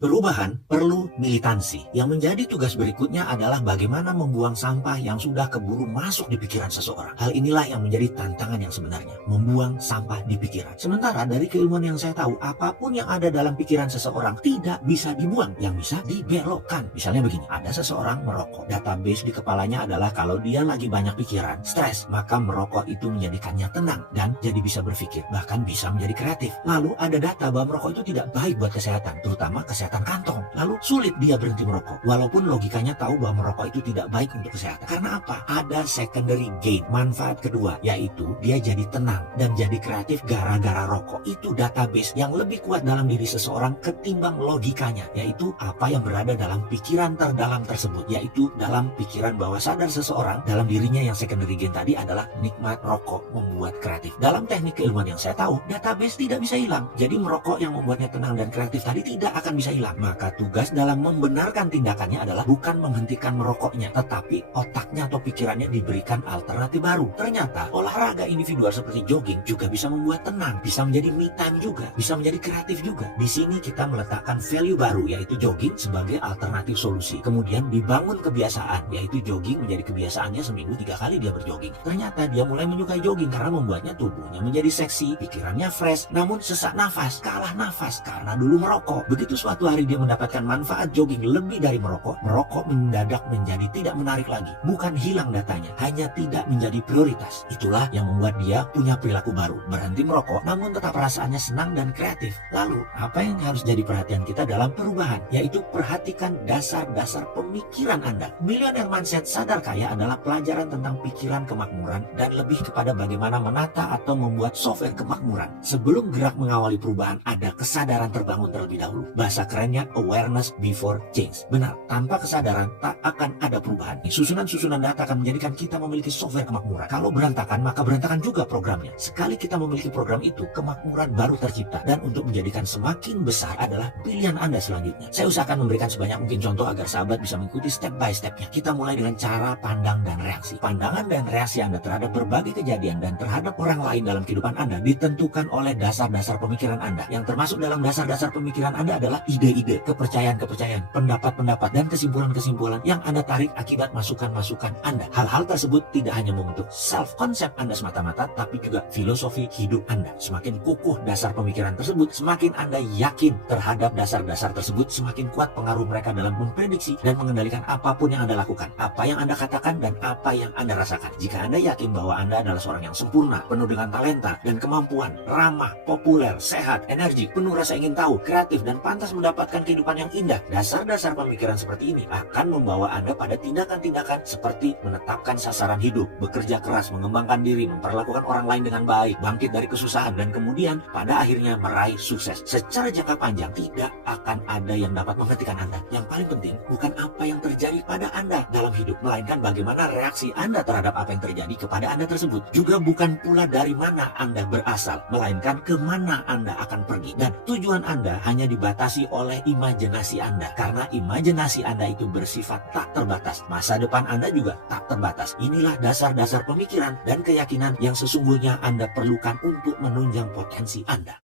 Perubahan perlu militansi. Yang menjadi tugas berikutnya adalah bagaimana membuang sampah yang sudah keburu masuk di pikiran seseorang. Hal inilah yang menjadi tantangan yang sebenarnya, membuang sampah di pikiran. Sementara dari keilmuan yang saya tahu, apapun yang ada dalam pikiran seseorang tidak bisa dibuang, yang bisa dibelokkan. Misalnya begini, ada seseorang merokok. Database di kepalanya adalah kalau dia lagi banyak pikiran, stres, maka merokok itu menjadikannya tenang dan jadi bisa berpikir, bahkan bisa menjadi kreatif. Lalu ada data bahwa merokok itu tidak baik buat kesehatan, terutama kesehatan kantong. Lalu sulit dia berhenti merokok, walaupun logikanya tahu bahwa merokok itu tidak baik untuk kesehatan. Karena apa? Ada secondary gain, manfaat kedua, yaitu dia jadi tenang dan jadi kreatif gara-gara rokok. Itu database yang lebih kuat dalam diri seseorang ketimbang logikanya, yaitu apa yang berada dalam pikiran terdalam tersebut, yaitu dalam pikiran bawah sadar seseorang. Dalam dirinya yang secondary gain tadi adalah nikmat rokok membuat kreatif. Dalam teknik keilmuan yang saya tahu, database tidak bisa hilang. Jadi merokok yang membuatnya tenang dan kreatif tadi tidak akan bisa hilang. Maka tugas dalam membenarkan tindakannya adalah bukan menghentikan merokoknya, tetapi otaknya atau pikirannya diberikan alternatif baru. Ternyata olahraga individual seperti jogging juga bisa membuat tenang, bisa menjadi me time juga, bisa menjadi kreatif juga. Di sini kita meletakkan value baru, yaitu jogging sebagai alternatif solusi. Kemudian dibangun kebiasaan, yaitu jogging menjadi kebiasaannya seminggu 3 kali dia berjogging. Ternyata dia mulai menyukai jogging karena membuatnya tubuhnya menjadi seksi, pikirannya fresh, namun sesak nafas, kalah nafas karena dulu merokok. Begitu suatu hari dia mendapatkan manfaat jogging lebih dari merokok, merokok mendadak menjadi tidak menarik lagi. Bukan hilang datanya, hanya tidak menjadi prioritas. Itulah yang membuat dia punya perilaku baru, berhenti merokok namun tetap perasaannya senang dan kreatif. Lalu, apa yang harus jadi perhatian kita dalam perubahan? Yaitu perhatikan dasar-dasar pemikiran Anda. Millionaire Mindset Sadar Kaya adalah pelajaran tentang pikiran kemakmuran dan lebih kepada bagaimana menata atau membuat software kemakmuran. Sebelum gerak mengawali perubahan, ada kesadaran terbangun terlebih dahulu. Bahasa kerennya awareness before change. Benar, tanpa kesadaran tak akan ada perubahan. Susunan-susunan data akan menjadikan kita memiliki software kemakmuran. Kalau berantakan, maka berantakan juga programnya. Sekali kita memiliki program itu, kemakmuran baru tercipta. Dan untuk menjadikan semakin besar adalah pilihan Anda selanjutnya. Saya usahakan memberikan sebanyak mungkin contoh agar sahabat bisa mengikuti step by stepnya. Kita mulai dengan cara pandang dan reaksi. Pandangan dan reaksi Anda terhadap berbagai kejadian dan terhadap orang lain dalam kehidupan Anda ditentukan oleh dasar-dasar pemikiran Anda. Yang termasuk dalam dasar-dasar pemikiran Anda adalah ide-ide, kepercayaan-kepercayaan, pendapat-pendapat, dan kesimpulan-kesimpulan yang Anda tarik akibat masukan-masukan Anda. Hal-hal tersebut tidak hanya membentuk self-konsep Anda semata-mata, tapi juga filosofi hidup Anda. Semakin kukuh dasar pemikiran tersebut, semakin Anda yakin terhadap dasar-dasar tersebut, semakin kuat pengaruh mereka dalam memprediksi dan mengendalikan apapun yang Anda lakukan, apa yang Anda katakan, dan apa yang Anda rasakan. Jika Anda yakin bahwa Anda adalah seorang yang sempurna, penuh dengan talenta dan kemampuan, ramah, populer, sehat, energi, penuh rasa ingin tahu, kreatif, dan pantas mendapatkan kehidupan yang indah, dasar-dasar pemikiran seperti ini akan membawa Anda pada tindakan-tindakan seperti menetapkan sasaran hidup, bekerja keras, mengembangkan diri, memperlakukan orang lain dengan baik, bangkit dari kesusahan, dan kemudian pada akhirnya meraih sukses. Secara jangka panjang tidak akan ada yang dapat menghentikan Anda. Yang paling penting bukan apa yang terjadi pada Anda dalam hidup, melainkan bagaimana reaksi Anda terhadap apa yang terjadi kepada Anda tersebut. Juga bukan pula dari mana Anda berasal, melainkan kemana Anda akan pergi. Dan tujuan Anda hanya dibatasi oleh imajinasi Anda, karena imajinasi Anda itu bersifat tak terbatas. Masa depan Anda juga tak terbatas. Inilah dasar-dasar pemikiran dan keyakinan yang sesungguhnya Anda perlukan untuk menunjang potensi Anda.